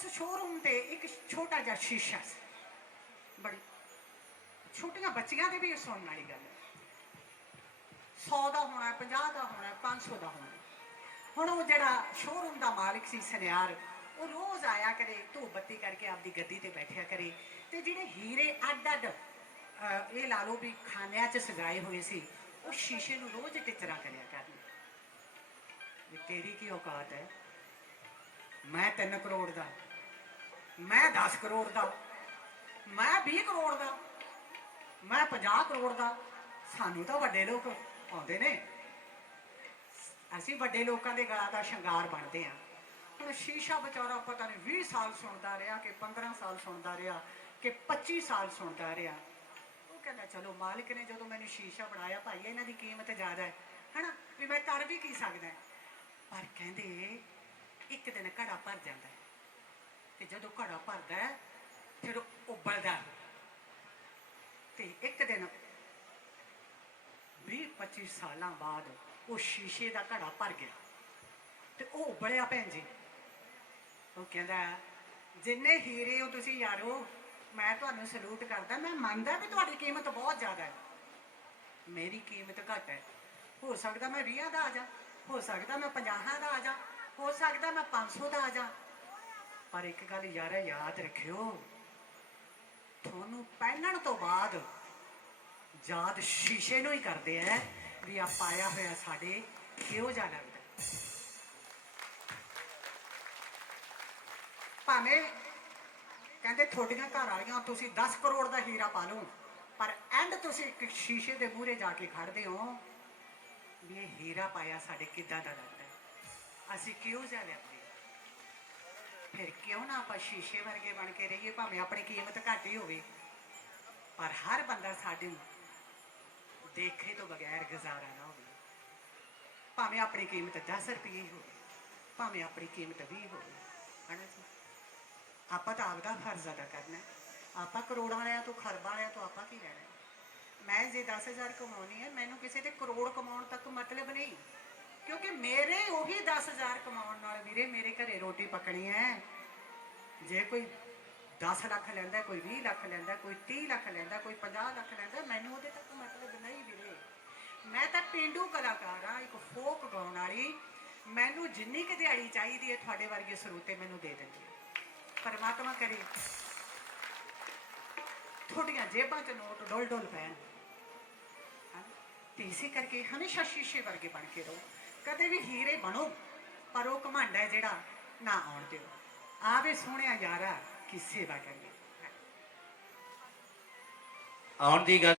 ਉਸ ਸ਼ੋਰੂਮ ਤੇ ਇੱਕ ਛੋਟਾ ਜਿਹਾ ਸ਼ੀਸ਼ਾ ਸੀ। ਬੜੀ ਛੋਟੀਆਂ ਬੱਚੀਆਂ ਦੇ ਵੀ ਸੁਣਨ ਵਾਲੀ ਗੱਲ ਹੈ। 100 ਦਾ ਹੋਣਾ 50 ਦਾ ਹੋਣਾ 500 ਦਾ ਹੋਣਾ ਹੁਣ ਉਹ ਜਿਹੜਾ ਸ਼ੋਰੂਮ ਦਾ ਮਾਲਕ ਸੀ ਸਨਿਆਰ ਉਹ ਰੋਜ਼ ਆਇਆ ਕਰੇ ਧੂਪ ਬੱਤੀ ਕਰਕੇ ਆਪਦੀ ਗੱਦੀ ਤੇ ਬੈਠਿਆ ਕਰੇ ਤੇ ਜਿਹੜੇ ਹੀਰੇ ਅੱਡ ਅੱਡ ਅਹ, ਇਹ ਲਾ ਲਓ ਵੀ ਖਾਨਿਆਂ 'ਚ ਸਜਾਏ ਹੋਏ ਸੀ ਉਹ ਸ਼ੀਸ਼ੇ ਨੂੰ ਰੋਜ਼ ਟਿਚਰਾ ਕਰਿਆ ਕਰਨ ਵੀ ਤੇਰੀ ਕੀ ਔਕਾਤ ਹੈ? ਮੈਂ 3 ਕਰੋੜ ਦਾ। ਮੈਂ 10 ਕਰੋੜ ਦਾ, ਮੈਂ 20 ਕਰੋੜ ਦਾ, ਮੈਂ 50 ਕਰੋੜ ਦਾ, ਸਾਨੂੰ ਤਾਂ ਵੱਡੇ ਲੋਕ ਆਉਂਦੇ ਨੇ। ਅਸੀਂ ਵੱਡੇ ਲੋਕਾਂ ਦੇ ਗਲਾਂ ਦਾ ਸ਼ਿੰਗਾਰ ਬਣਦੇ ਆ ਹੁਣ ਸ਼ੀਸ਼ਾ ਵਿਚਾਰਾ ਪਤਾ ਨਹੀਂ 20 ਸਾਲ ਸੁਣਦਾ ਰਿਹਾ ਕਿ 15 ਸਾਲ ਸੁਣਦਾ ਰਿਹਾ ਕਿ 25 ਸਾਲ ਸੁਣਦਾ ਰਿਹਾ। ਉਹ ਕਹਿੰਦਾ, ਚਲੋ ਮਾਲਕ ਨੇ ਜਦੋਂ ਮੈਨੂੰ ਸ਼ੀਸ਼ਾ ਬਣਾਇਆ, ਭਾਈ, ਇਹਨਾਂ ਦੀ ਕੀਮਤ ਜ਼ਿਆਦਾ ਹੈ, ਹਨਾ? ਵੀ ਮੈਂ ਕਰ ਵੀ ਕੀ ਸਕਦਾ ਪਰ ਕਹਿੰਦੇ ਇੱਕ ਦਿਨ ਘੜਾ ਭਰ ਜਾਂਦਾ ਹੈ ਤੇ ਜਦੋਂ ਘੜਾ ਭਰਦਾ ਹੈ, ਫਿਰ ਉਬਲਦਾ ਹੈ। ਤੇ ਇੱਕ ਦਿਨ 20 25 ਸਾਲਾਂ ਬਾਅਦ ਉਹ ਸ਼ੀਸ਼ੇ ਦਾ ਘੜਾ ਭਰ ਗਿਆ ਤੇ ਉਹ ਉਬਲਿਆ ਭੈਣ ਜੀ। ਉਹ ਕਹਿੰਦਾ, ਜਿੰਨੇ ਹੀਰੇ ਹੋ ਤੁਸੀਂ ਯਾਰੋ, ਮੈਂ ਤੁਹਾਨੂੰ ਸਲੂਟ ਕਰਦਾ, ਮੈਂ ਮੰਨਦਾ ਵੀ ਤੁਹਾਡੀ ਕੀਮਤ ਬਹੁਤ ਜ਼ਿਆਦਾ ਹੈ। ਮੇਰੀ ਕੀਮਤ ਘੱਟ ਹੈ। ਹੋ ਸਕਦਾ ਮੈਂ 20 ਦਾ ਆ ਜਾ, ਹੋ ਸਕਦਾ ਮੈਂ 50 ਦਾ ਆ ਜਾ, ਹੋ ਸਕਦਾ ਮੈਂ 500 ਦਾ ਆ ਜਾ। ਪਰ ਇੱਕ ਗੱਲ ਯਾਰ, ਯਾਦ ਰੱਖਿਓ, ਤੁਹਾਨੂੰ ਪਹਿਨਣ ਤੋਂ ਬਾਅਦ ਯਾਦ ਸ਼ੀਸ਼ੇ ਨੂੰ ਹੀ ਕਰਦੇ ਐ ਵੀ ਆ ਪਾਇਆ ਹੋਇਆ ਸਾਡੇ ਕਿਹੋ ਜਿਹਾ ਲੱਗਦਾ। ਭਾਵੇਂ ਕਹਿੰਦੇ ਤੁਹਾਡੀਆਂ ਘਰ ਵਾਲੀਆਂ, ਤੁਸੀਂ 10 ਕਰੋੜ ਦਾ ਹੀਰਾ ਪਾ ਲਓ, ਪਰ ਐਂਡ ਤੁਸੀਂ ਇੱਕ ਸ਼ੀਸ਼ੇ ਦੇ ਮੂਹਰੇ ਜਾ ਕੇ ਖੜਦੇ ਹੋ ਵੀ ਇਹ ਹੀਰਾ ਪਾਇਆ ਸਾਡੇ ਕਿੱਦਾਂ ਦਾ ਲੱਗਦਾ। ਅਸੀਂ ਕਿਉਂ ਜਿਹਾ ਲਿਆ ਫਿਰ ਕਿਉਂ ਨਾ ਆਪਾਂ ਸ਼ੀਸ਼ੇ ਵਰਗੇ ਬਣ ਕੇ ਰਹੀਏ? ਭਾਵੇਂ ਆਪਣੀ ਕੀਮਤ ਘੱਟ ਹੀ ਹੋਵੇ। ਪਰ ਹਰ ਬੰਦਾ ਸਾਡੇ ਨੂੰ ਦੇਖੇ ਤੋਂ ਬਗੈਰ ਗੁਜ਼ਾਰਾ ਨਾ ਹੋਵੇ। ਭਾਵੇਂ ਆਪਣੀ ਕੀਮਤ 10 ਰੁਪਏ ਹੋਵੇ, ਭਾਵੇਂ ਆਪਣੀ ਕੀਮਤ 20 ਹੋਵੇ, ਹਨਾ ਜੀ? ਆਪਾਂ ਤਾਂ ਆਪਦਾ ਫਰਜ਼ ਅਦਾ ਕਰਨਾ ਆਪਾਂ ਕਰੋੜਾਂ ਵਾਲਿਆਂ ਤੋਂ, ਖਰਬਾਂ ਵਾਲਿਆਂ ਤੋਂ ਆਪਾਂ ਕੀ ਲੈਣਾ ਮੈਂ ਜੇ 10000 ਕਮਾਉਣੀ ਹੈ, ਮੈਨੂੰ ਕਿਸੇ ਦੇ ਕਰੋੜ ਕਮਾਉਣ ਤੱਕ ਮਤਲਬ ਨਹੀਂ। ਕਿਉਂਕਿ ਮੇਰੇ 10000 ਕਮਾਉਣ ਨਾਲ ਵੀਰੇ ਮੇਰੇ ਘਰੇ ਰੋਟੀ ਪਕਣੀ ਹੈ। ਜੇ ਕੋਈ 10 ਲੱਖ ਲੈਂਦਾ, ਕੋਈ 20 ਲੱਖ ਲੈਂਦਾ, ਕੋਈ 30 ਲੱਖ ਲੈਂਦਾ, ਕੋਈ 50 ਲੱਖ ਲੈਂਦਾ, ਮੈਨੂੰ ਉਹਦੇ ਤੱਕ ਮਤਲਬ ਨਹੀਂ ਵੀਰੇ। ਮੈਂ ਤਾਂ ਪਿੰਡੂ ਕਲਾਕਾਰ ਆ ਇੱਕ ਫੋਕ ਗਾਉਣ ਵਾਲੀ। ਮੈਨੂੰ ਜਿੰਨੀ ਕੁ ਦਿਹਾੜੀ ਚਾਹੀਦੀ ਹੈ, ਤੁਹਾਡੇ ਵਰਗੇ ਸਰੋਤੇ ਮੈਨੂੰ ਦੇ ਦਿੰਦੇ ਆ। ਪਰਮਾਤਮਾ ਕਰੇ। ਤੁਹਾਡੀਆਂ ਜੇਬਾਂ 'ਚ ਨੋਟ ਡੋਲ ਡੋਲ ਪੈਣ। ਤੇ ਇਸੇ ਕਰਕੇ ਹਮੇਸ਼ਾ ਸ਼ੀਸ਼ੇ ਵਰਗੇ ਬਣ ਕੇ ਰਹੋ। ਕਦੇ ਵੀ ਹੀਰੇ ਬਣੋ, ਪਰ ਉਹ ਘਮੰਡ ਹੈ ਜਿਹੜਾ ਨਾ ਆਉਣ ਦਿਓ। ਆਵੇ ਸੋਹਣਿਆ ਯਾਰਾ ਕੀ ਸੇਵਾ ਕਰੀਏ। ਆਉਣ ਦੀ ਗੱਲ